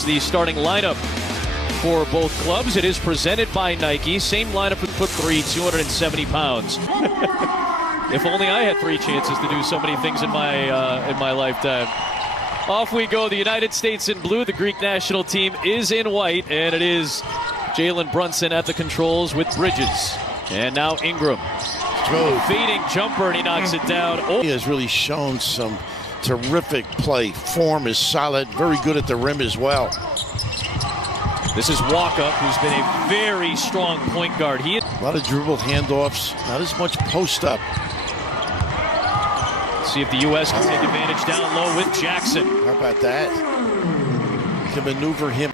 is the starting lineup for both clubs. It is presented by Nike. Same lineup with foot 3, 270 pounds. If only I had 3 chances to do so many things in my lifetime. Off we go. The United States in blue. The Greek national team is in white, and it is Jalen Brunson at the controls with Bridges. And now Ingram. Fading jumper, and he knocks it down. He has really shown some terrific play. Form is solid. Very good at the rim as well. This is Walkup, who's been a very strong point guard. A lot of dribble handoffs, not as much post up. See if the U.S. can take advantage down low with Jackson. How about that? Can maneuver him.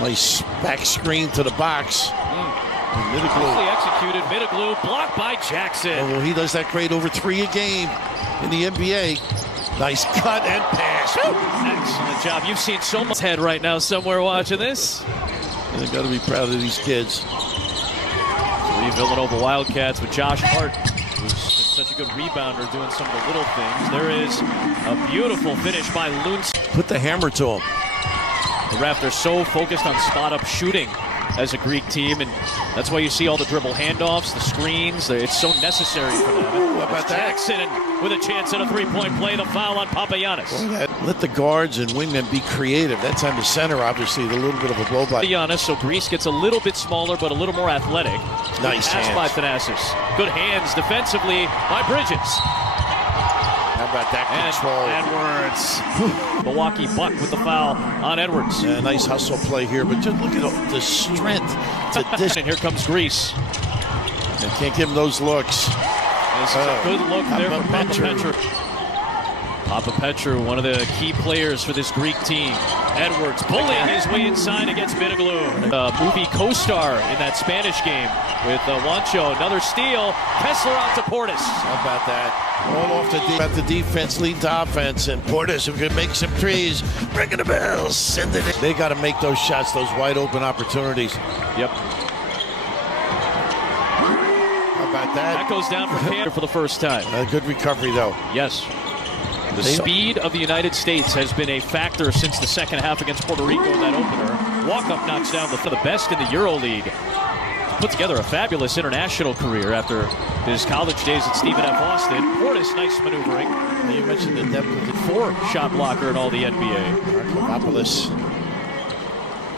Nice back screen to the box. Nicely executed. Middleglue blocked by Jackson. Oh, well, he does that great over 3 a game in the NBA. Nice cut and pass. Excellent job. You've seen so much head right now somewhere watching this. And they got to be proud of these kids. 3 Villanova Wildcats with Josh Hart, who's been such a good rebounder, doing some of the little things. There is a beautiful finish by Loons. Put the hammer to him. The Raptors so focused on spot-up shooting as a Greek team, and that's why you see all the dribble handoffs, the screens. It's so necessary for them. How about that? Jackson with a chance at a 3-point play. The foul on Papagiannis. Let the guards and wingmen be creative. That's on the center, obviously, the little bit of a blow by Papagiannis, so Greece gets a little bit smaller, but a little more athletic. Nice pass hands by Thanasis. Good hands defensively by Bridges. How about that control? Edwards. Milwaukee Buck with the foul on Edwards. Nice hustle play here, but just look at the strength to this. And here comes Greece. They can't give him those looks. This is a good look there for Papa Petru. Papa Petru, one of the key players for this Greek team. Edwards bullying his way inside against Middleglue. Movie co-star in that Spanish game with Juancho. Another steal. Kessler out to Portis. How about that? All off the defense, lead to offense, and Portis, who can make some trees, ringing the bells, send it in. They got to make those shots, those wide open opportunities. Yep. How about that? That goes down for Canada for the first time. A good recovery, though. Yes. The speed of the United States has been a factor since the second half against Puerto Rico in that opener. Walkup knocks down the best in the EuroLeague. Put together a fabulous international career after his college days at Stephen F. Austin. Portis, nice maneuvering. You mentioned the depth of the 4-shot blocker in all the NBA. Markopolis.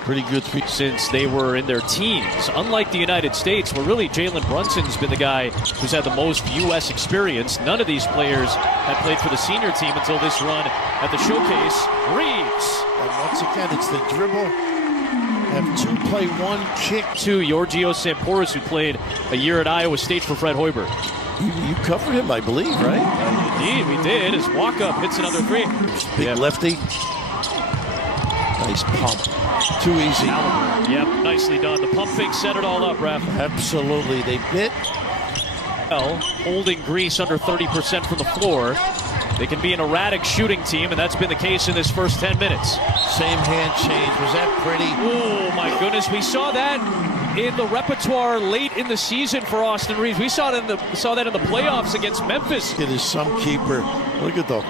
Pretty good since they were in their teens. Unlike the United States, where really Jalen Brunson's been the guy who's had the most U.S. experience. None of these players had played for the senior team until this run at the showcase. Reeves. And once again, it's the dribble. Have 2 play 1 kick. To Georgios Sampouris, who played a year at Iowa State for Fred Hoiberg. You covered him, I believe, right? Indeed, we did. As Walkup hits another 3. Big lefty. Nice pump. Too easy. Yep, nicely done. The pump fake set it all up, Ref. Absolutely. They bit. Well, holding Greece under 30% from the floor. They can be an erratic shooting team, and that's been the case in this first 10 minutes. Same hand change. Was that pretty? Oh, my goodness. We saw that in the repertoire late in the season for Austin Reeves. We saw that in the playoffs against Memphis. It is some keeper. Look at the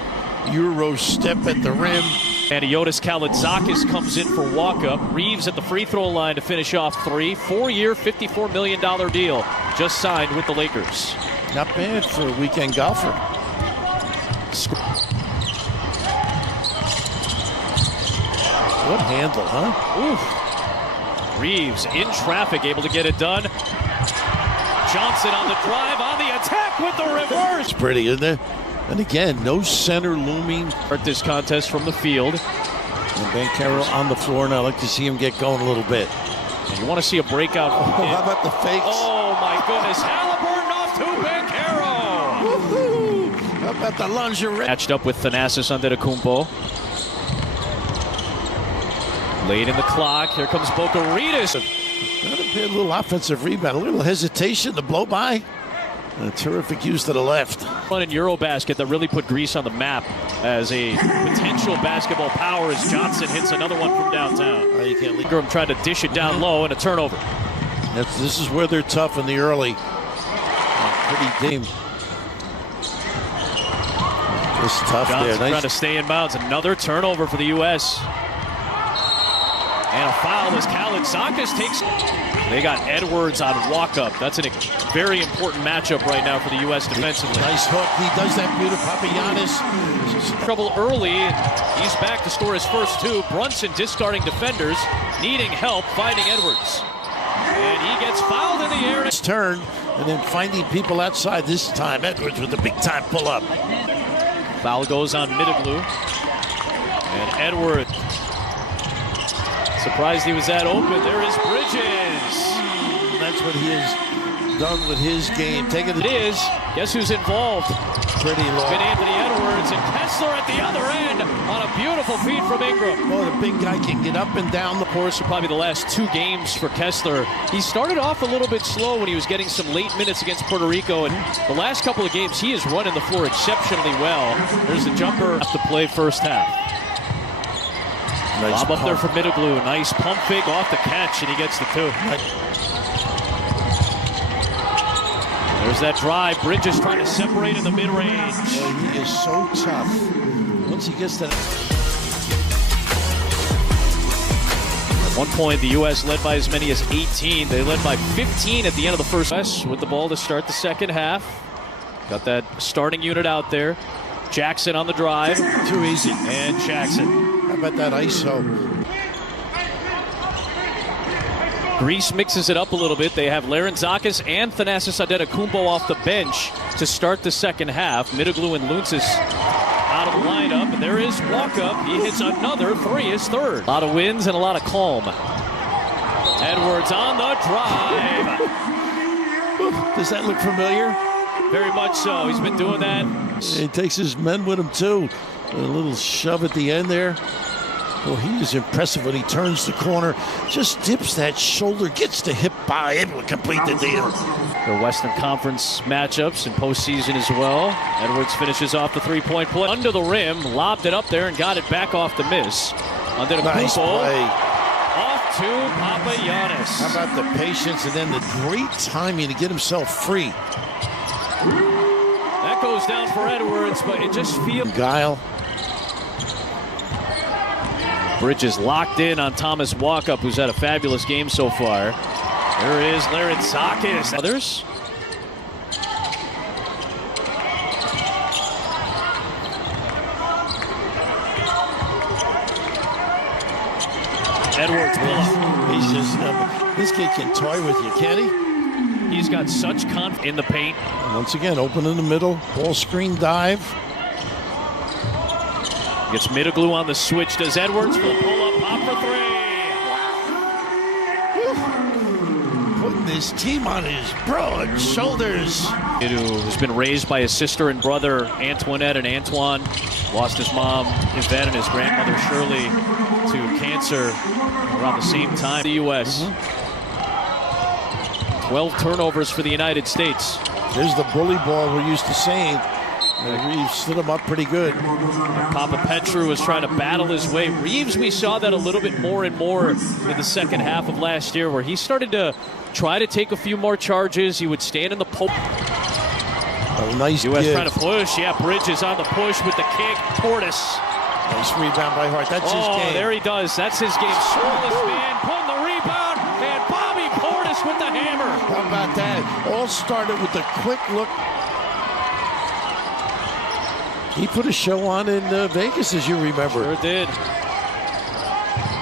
Euro step at the rim. And Iotis Kalitzakis comes in for Walkup. Reeves at the free throw line to finish off 3. 4-year, $54 million deal just signed with the Lakers. Not bad for a weekend golfer. What handle, huh? Oof. Reeves in traffic, able to get it done. Johnson on the drive, on the attack with the reverse. It's pretty, isn't it? And again, no center looming. Start this contest from the field. And Banchero on the floor, and I'd like to see him get going a little bit. And you want to see a breakout. How about the fakes? Oh, my goodness. Halliburton off to Banchero. Woohoo! How about the lingerie? Matched up with Thanasis Antetokounmpo. Late in the clock. Here comes Bocaridis. A little offensive rebound. A little hesitation to blow by. And a terrific use to the left. Fun in Eurobasket that really put Greece on the map as a potential basketball power as Johnson hits another one from downtown. You can't leave. Ingram tried to dish it down low and a turnover. This is where they're tough in the early. Pretty dim. Just tough Johnson there. Nice. trying to stay in bounds. Another turnover for the U.S. And a foul as Kalitzakis takes. They got Edwards on walk-up. That's a very important matchup right now for the U.S. defensively. Nice hook. He does that beautiful. Papagiannis. Trouble early. He's back to score his first two. Brunson discarding defenders, needing help, finding Edwards. And he gets fouled in the air. His turn, and then finding people outside this time. Edwards with the big-time pull-up. Foul goes on Middleblue. And Edwards. Surprised he was that open. There is Bridges. That's what he has done with his game. Take it. It is. Guess who's involved? Pretty long. It's been Anthony Edwards and Kessler at the other end on a beautiful feed from Ingram. Oh, the big guy can get up and down the course. Probably the last two games for Kessler. He started off a little bit slow when he was getting some late minutes against Puerto Rico, and the last couple of games he is running the floor exceptionally well. There's the jumper to play first half. Nice Lob up there for Middleblue. Nice pump fake off the catch, and he gets the two. There's that drive. Bridges trying to separate in the mid-range. Oh, he is so tough. Once he gets that. At one point, the U.S. led by as many as 18. They led by 15 at the end of the first. With the ball to start the second half. Got that starting unit out there. Jackson on the drive. Too easy. And Jackson. How about that ISO? Greece mixes it up a little bit. They have Larenzakis and Thanasis Adetokounmpo off the bench to start the second half. Middleblue and Luntzis out of the lineup. And there is walk-up. He hits another three, his third. A lot of wins and a lot of calm. Edwards on the drive. Does that look familiar? Very much so. He's been doing that. He takes his men with him, too. A little shove at the end there. Oh, he is impressive when he turns the corner. Just dips that shoulder, gets the hip by, able to complete the deal. The Western Conference matchups and postseason as well. Edwards finishes off the three-point play. Under the rim, lobbed it up there and got it back off the miss. Under the nice play. Off to Papagiannis. How about the patience and then the great timing to get himself free. That goes down for Edwards, but it just feels... Guile. Bridges locked in on Thomas Walkup, who's had a fabulous game so far. There is Larenzakis. Others? Edwards pull up. He's just, this kid can toy with you, can't he? He's got such confidence in the paint. And once again, open in the middle, ball screen dive. Gets Middleblue on the switch. Does Edwards for the pull-up, pop for three. Putting his team on his broad shoulders. Who has been raised by his sister and brother, Antoinette and Antoine. Lost his mom, Yvette, and his grandmother, Shirley, to cancer around the same time. The U.S. 12 turnovers for the United States. There's the bully ball we're used to seeing. Reeves stood him up pretty good. Papa Petru was trying to battle his way. Reeves, we saw that a little bit more and more in the second half of last year, where he started to try to take a few more charges. He would stand in the post. A nice U.S. give. trying to push. Yeah, Bridges on the push with the kick. Portis. Nice rebound by Hart. That's his game. Oh, there he does. That's his game. Scoreless man putting the rebound. And Bobby Portis with the hammer. How about that? All started with a quick look. He put a show on in Vegas, as you remember. Sure did.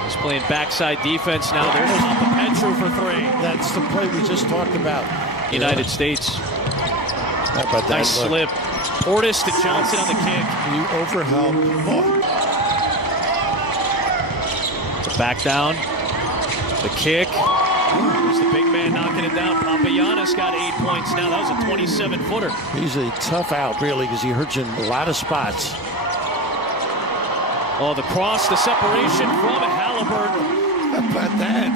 He's playing backside defense now. There's Papa Petru for three. That's the play we just talked about. United States. How about that? Nice slip. Portis to Johnson on the kick. You overhelp. Oh. The back down. The kick. There's the big man knocking it down. Papagiannis got 8 points now. That was a 27-footer. He's a tough out, really, because he hurts in a lot of spots. Oh, the cross, the separation from Halliburton. How about that?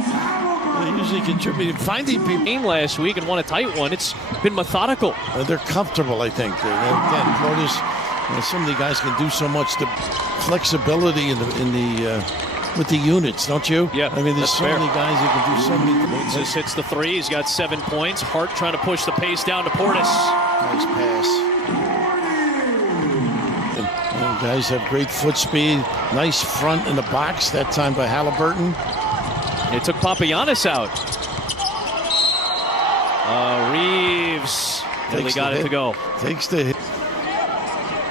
They usually contributed finding people. Game last week and won a tight one. It's been methodical. They're comfortable, I think. Again, Portis, some of the guys can do so much. The flexibility with the units, don't you? Yeah, I mean, there's so many guys who can do so many things. Luntzis hits the three. He's got 7 points. Hart trying to push the pace down to Portis. Nice pass. And guys have great foot speed. Nice front in the box that time by Halliburton. It took Papagiannis out. Reeves nearly got it to go. Takes the hit.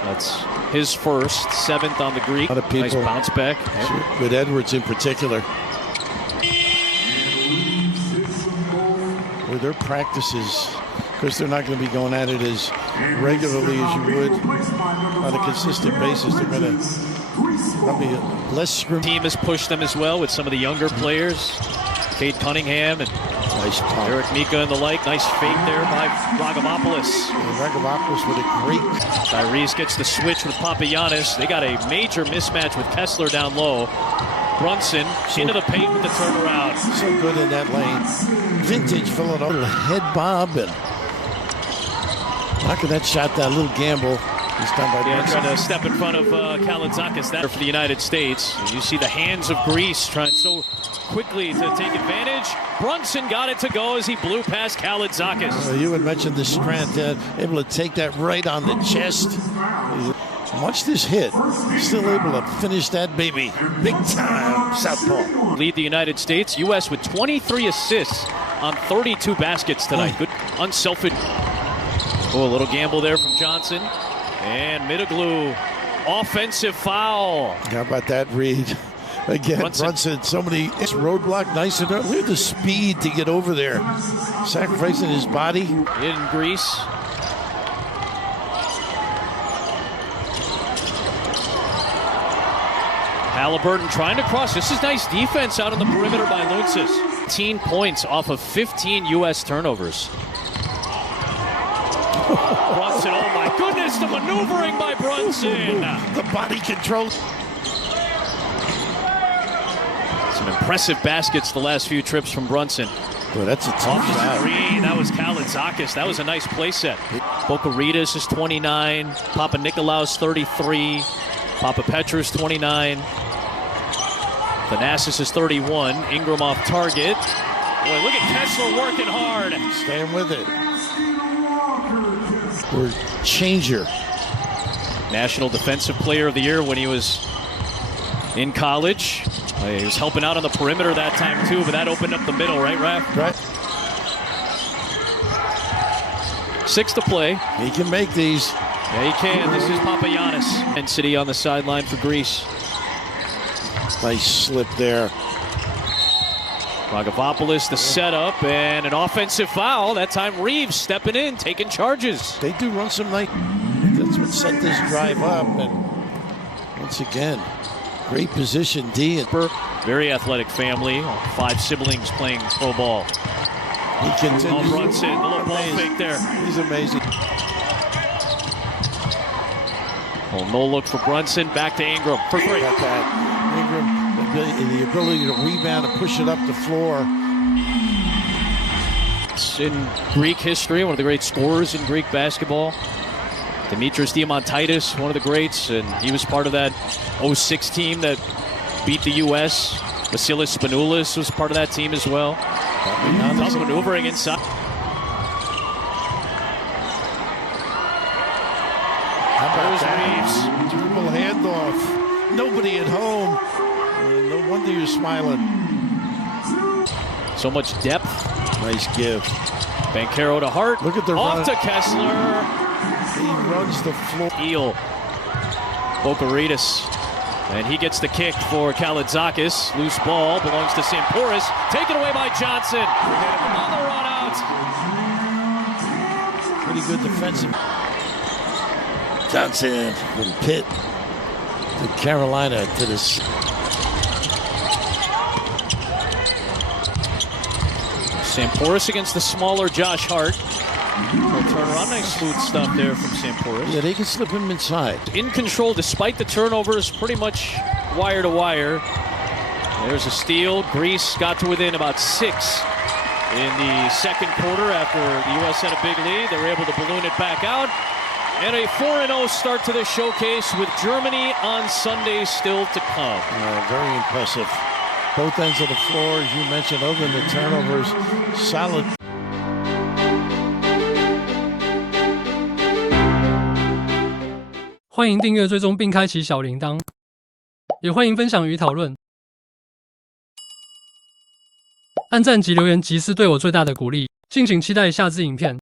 That's his first, 7th on the Greek. A lot of people. Nice bounce back. With Edwards in particular. With their practices, because they're not going to be going at it as regularly as you would on a consistent basis. They're going to probably less scrim. Team has pushed them as well with some of the younger players. Cade Cunningham and Nice pump. Eric Mika and the like. Nice fake there by Ragavopoulos. Ragavopoulos with a great. Tyrese gets the switch with Papagiannis. They got a major mismatch with Kessler down low. Brunson into the paint with the turnaround. So good in that lane. Vintage Philadelphia. Head bob and knocking that shot down. A little gamble. He's done by trying to step in front of Kalaitzakis. That for the United States. You see the hands of Greece trying so quickly to take advantage. Brunson got it to go as he blew past Kalaitzakis. You had mentioned the strength, able to take that right on the chest. Watch this hit. Still able to finish that baby. Big time southpaw. Lead the United States. U.S. with 23 assists on 32 baskets tonight. Good unselfish. Oh, a little gamble there from Johnson. And Mitoglu, offensive foul. How about that read? Again, Brunson, so many roadblock, nice enough. Look at the speed to get over there. Sacrificing his body. In Greece. Halliburton trying to cross. This is nice defense out on the perimeter by Luncic. 15 points off of 15 U.S. turnovers. Brunson, oh my goodness, the maneuvering by Brunson. The body control. Some impressive baskets the last few trips from Brunson. Boy, that's a tough shot. That was Kalaitzakis. That was a nice play set. Bokaritas is 29. Papa Nikolaou's 33. Papa Petrus 29. Thanasis is 31. Ingram off target. Boy, look at Kessler working hard. Staying with it. Or changer. National Defensive Player of the Year when he was in college. He was helping out on the perimeter that time too, but that opened up the middle, right, Raph? Right. 6 to play. He can make these. Yeah, he can. This is Papagiannis. And City on the sideline for Greece. Nice slip there. Ragavopoulos, the setup, and an offensive foul. That time Reeves stepping in, taking charges. They do run some night. That's what set this drive up. And once again, great position, D. Very athletic family. 5 siblings playing pro ball. He continues. Oh, Brunson, the little ball fake there. He's amazing. Well, no look for Brunson. Back to Ingram for 3. Got that. Ingram, the ability to rebound and push it up the floor. It's in Greek history, one of the great scorers in Greek basketball. Dimitris Diamantidis, one of the greats, and he was part of that 06 team that beat the U.S. Vasilis Spanoulis was part of that team as well. Tough maneuvering inside. How about that? Dribble handoff. Nobody at home. No wonder you're smiling. So much depth. Nice give. Banchero to Hart. Look at the off run. To Kessler. He runs the floor. Eel. Bokaritas. And he gets the kick for Kalaitzakis. Loose ball belongs to Sampouris. Taken away by Johnson. Another run out. Pretty good defensive. Johnson from Pitt to Carolina to this. Sampouris against the smaller Josh Hart. We'll turn around. Nice smooth stuff there from Sampouris. Yeah, they can slip him inside. In control despite the turnovers, pretty much wire to wire. There's a steal. Greece got to within about 6 in the second quarter after the U.S. had a big lead. They were able to balloon it back out. And a 4-0 start to the showcase with Germany on Sunday still to come. Very impressive. Both ends of the floor, as you mentioned, other than the turnovers, solid. 欢迎订阅追踪并开启小铃铛，也欢迎分享与讨论。按赞及留言即是对我最大的鼓励，敬请期待下支影片。